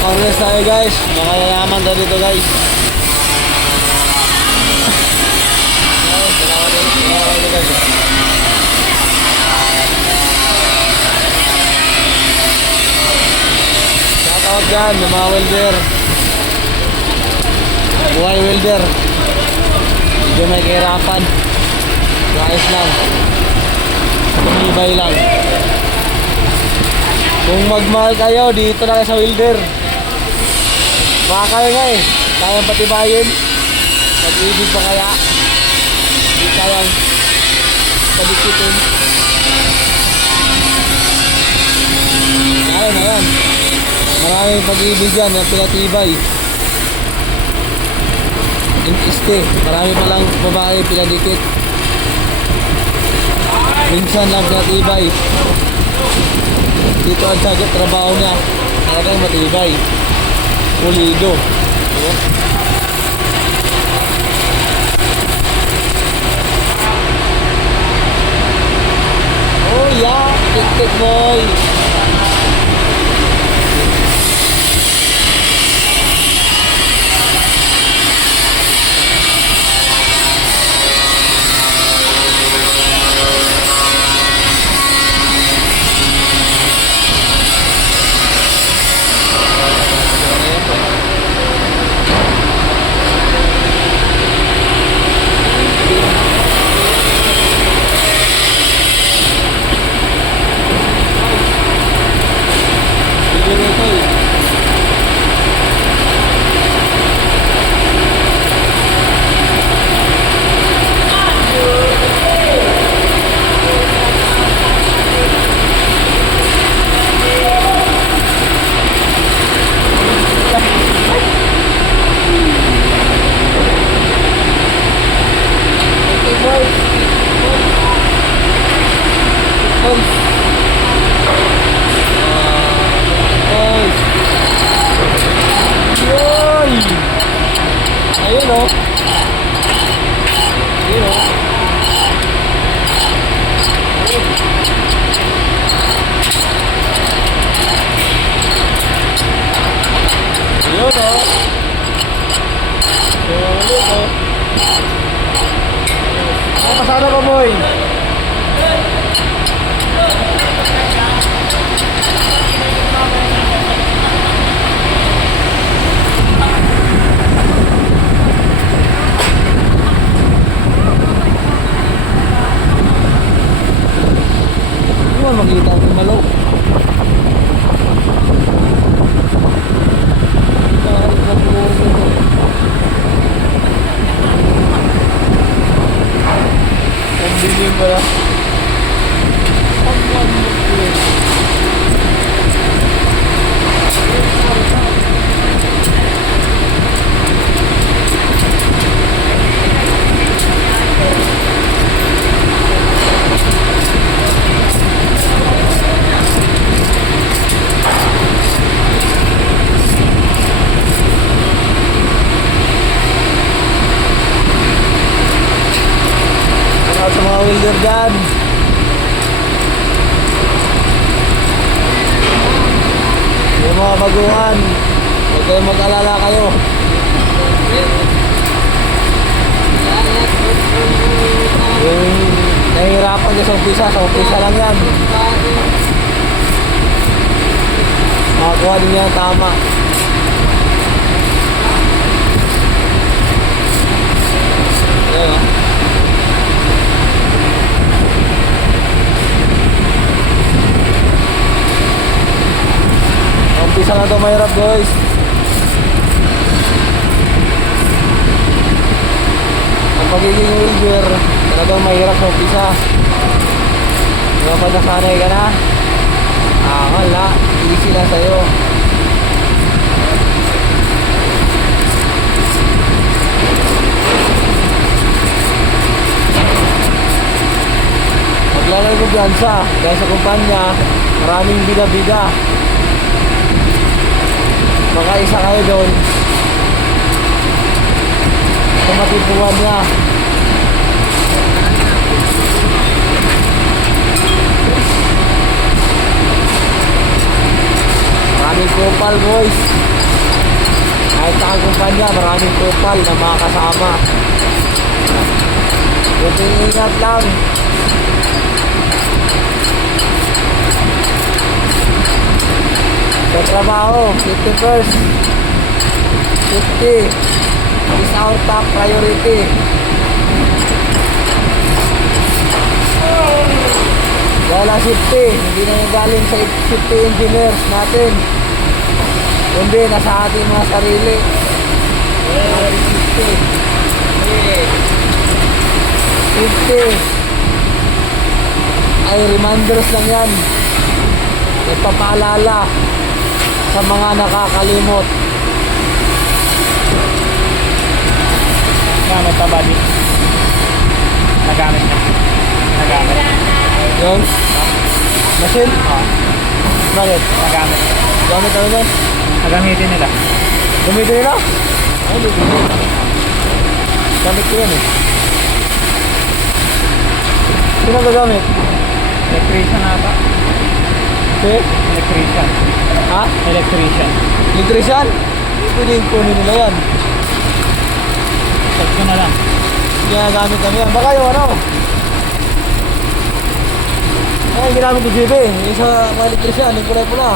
Pang-rest tayo guys. Makayayaman tayo dito guys. Guys, dalawa dito guys. Shoutout dyan, yung mga welder. Buhay welder. Medyo may kahirapan. Guys lang. Tumibay lang. Kung magmahal kayo, dito na kayo sa welder. Baka kayo nga eh. Kayang patibayin. Nag-ibig pa kaya. Hindi kayang padikitin. Ayun, ayun. Maraming pag-ibig yan na pinatibay. Iniste. Marami palang babae pinadikit. Minsan lang pinatibay. Dito ang sagot trabaho niya. Talagang matibay. Pulido. Oh yeah, tik-tik boy. Ayun o. Ayun o. Ayun o. Sulit o. Ang pasada ko boy. Makita ang malo. Ang dilim pala. Sa mga welder dyan, yung mga baguhan, huwag kayong mag-alala kayo. Yung nahihirapan niya sa umpisa lang yan. Makakuha din yan tama. Ayan o. Umpisa lang ito mahirap guys. Ang pagiging welder talagang mahirap sa umpisa. Kapag nasanay ka na, wala, easy lang sa'yo. Maglalagay ko biyansa dahil sa kumpanya maraming bida-bida. Baka isa kayo doon sa matipuan niya. Maraming kupal boys. Kahit sa kumpanya, maraming kupal na mga kasama. Buti ingat lang. Sa trabaho, 50 is our top priority. Dahil ang safety, hindi na yung galing sa safety engineers natin, kundi nasa ating mga sarili. Safety ay reminders lang yan, ipapaalala sa mga nakakalimot. Gamit pa bali. Nagamit niya. Nagamit. Yun? Machine? Bakit? Nagamit. Gamit ano yan? Nagamitin nila. Gamitin nila? Ay, hindi ko. Gamit ko yan eh. Sino gagamit? Electrician ata. Si? Electrician. Ha? Electrician. Electrician? Pwede yung kunin nila yan. Check ko na lang. Kaya gamit kami yan. Baka yung ano? Ay, ginamit ni JB. Yung sa mga electrician, yung kulay pula.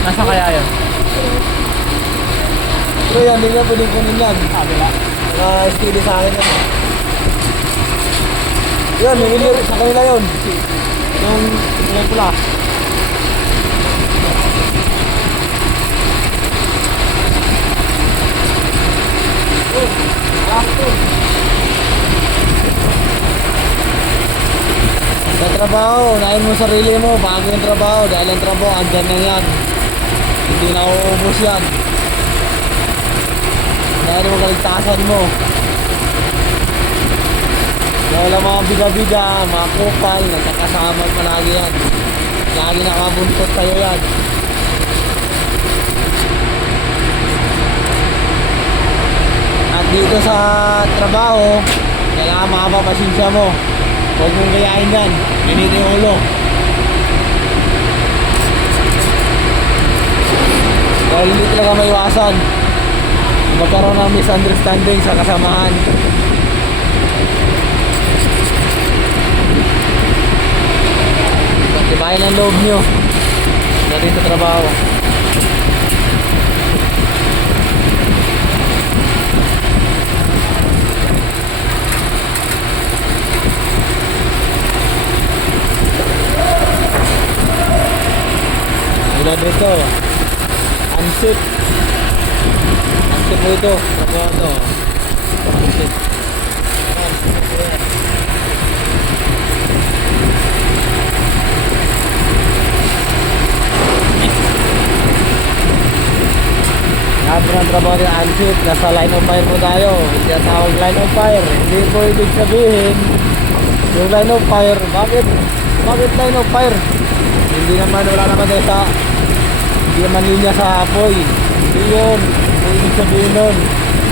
Nasa kaya yun? Pero yan, hindi nga pwedeng kunin yan. Kabila. Steady sa akin yan. Yun, may milir sa kanila yun. Yung kulay pula. Sa trabaho, unahin mo sarili mo bago yung trabaho. Dahil ang trabaho, andyan na yan. Hindi na uubos yan. Dahil mo kaligtasan mo. Dahil ang mga biga-biga, mga kupal, nagkakasama palagi yan. Lagi nakabuntot kayo yan. At dito sa trabaho, kailangan makapapasensya mo. Huwag mong gayahin yan. Init yung ulo. Dahil hindi talaga maiwasan magkaroon ng misunderstanding sa kasamahan. Patibayan ang loob nyo natin sa trabaho. Mula dito, unsit mo ito, trabaho ito, unsit. Lahat po ng trabaho ng unsit, nasa line of fire po tayo. Hindi ang tawag line of fire, hindi po ibig sabihin yung line of fire. Bakit line of fire? Hindi naman, wala naman tayo sa, hindi naman linya sa apoy. Hindi yun, ang ibig sabihin nun.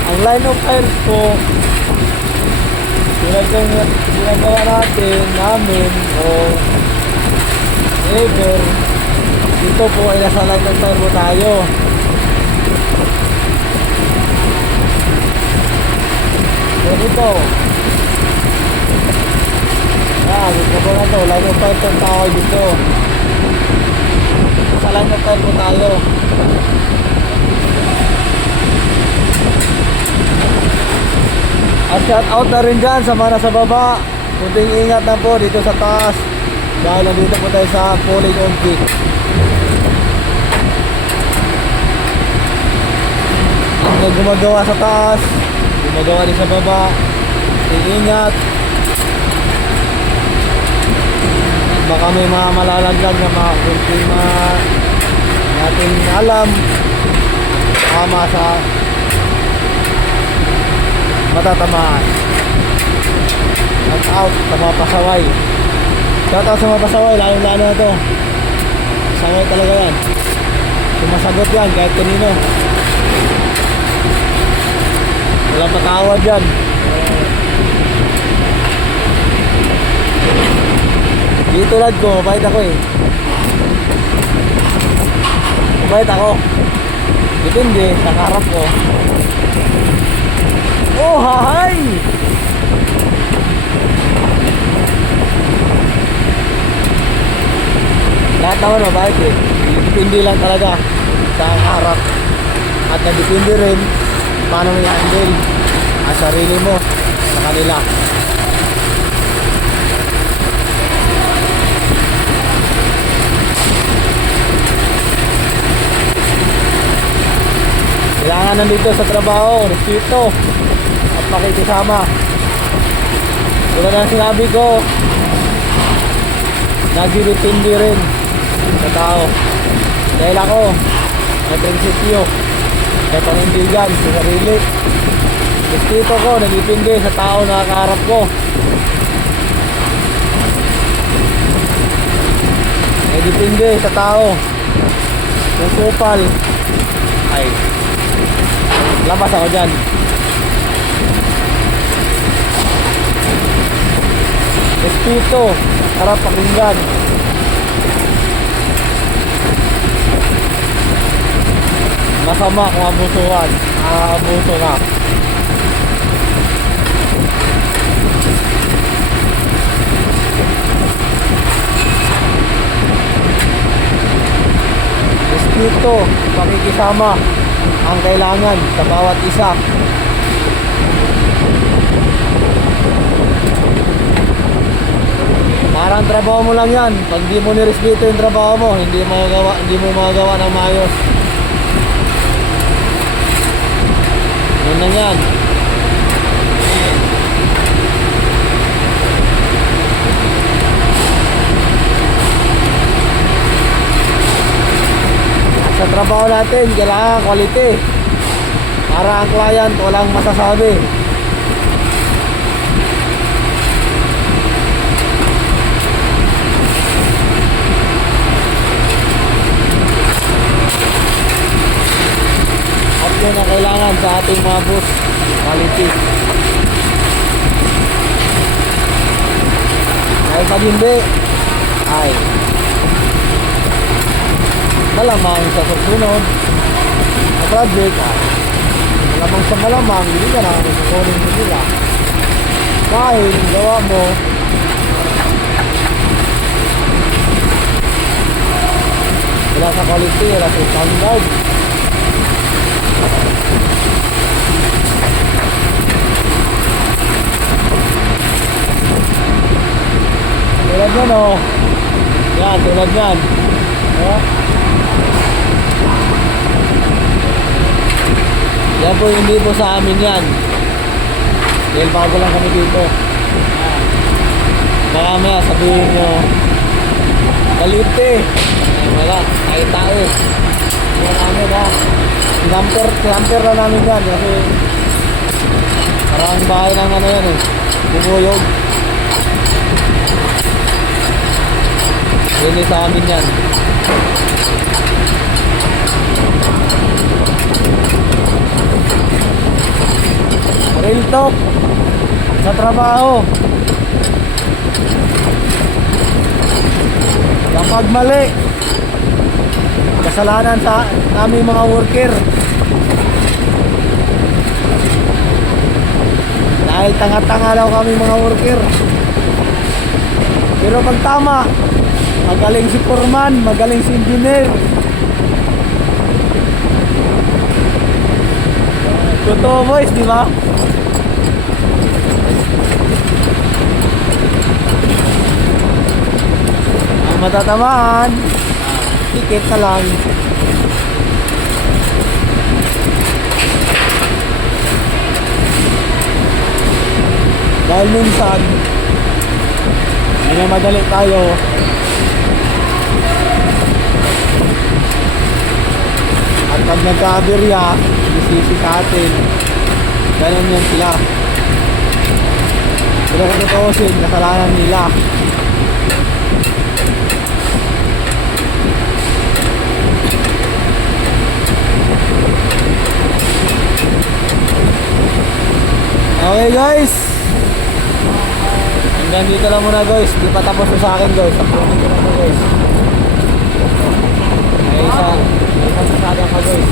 Ang line of fire po, ginagawa natin, namin, o ever, dito po ay nasa line of fire po tayo. So dito, dito po na to, line of fire po ang tawag dito. Sa line of fire po tayo. At shout out na rin dyan sa mga nasa baba. Kunting ingat na po dito sa taas. Dahil nandito po tayo sa pulling on peak. Ang gumagawa sa taas, gumagawa din sa baba. Ingat. Baka may mga malalaglag na mga kunting natin alam. Tama sa matatamaan. Shout out sa mga pasaway. Shout out sa mga pasaway, lalo na to. Pasaway talaga yan. Sumasagot yan kahit kanino. Walang patawad yan. Dito lad ko, mabait ako eh. Mabait ako. Depende sa harap ko. Oh, hahay! Lahat naman mabait eh. Depende lang talaga sa harap. At depende rin paano mo i-handle ang sarili mo sa kanila. Kailangan nandito sa trabaho, respeto at pakikisama. Tulad ng sinabi ko, nagdidepende rin sa tao. Dahil ako, may prinsipyo, may panindigan sa sarili. Respeto ko, nagdidepende sa tao na nakaharap ko. Nagdidepende sa tao. Kung supal, ay labas ako dyan. Respeto, harap pakinggan. Masama kung abusuhan, aabuso ka. Respeto, pakikisama ang kailangan sa bawat isa. Parang trabaho mo lang yan. Pag di mo nirespeto yung trabaho mo, hindi mo magagawa ng maayos. Yun na yan. Sa trabaho natin, kailangan quality para ang client walang masasabi. At yun ang kailangan sa ating mga boss, quality. Dahil pag hindi, ay malamang sa susunod na project, malamang sa malamang hindi ka na kukunin mo nila dahil gawa mo wala sa quality, wala sa standard. Tulad yan o, yan, tulad yan yan po, hindi po sa amin yan dahil bago lang kami dito. Baka maya sabihin nyo galit eh, wala, kahit tao yan namin ha, sinamper na namin yan kasi parang bahay ng ano yan eh, bubuyog. Hindi sa amin yan. Real talk sa trabaho. Kapag mali, kasalanan sa aming mga worker. Dahil tanga-tanga daw kami mga worker. Pero pag tama, magaling si foreman, magaling si engineer. Totoo boys, di ba? Ang matatamaan, ticket na lang. Dahil minsan, minamadali tayo. At pag nagka-aberya, isisi sa atin. Ganun yan sila. Pero kung tutuusin, kasalanan nila. Okay guys, hanggang dito lang muna guys. Di pa tapos na sa akin guys. Tapos dito lang guys. May isang kasada pa guys.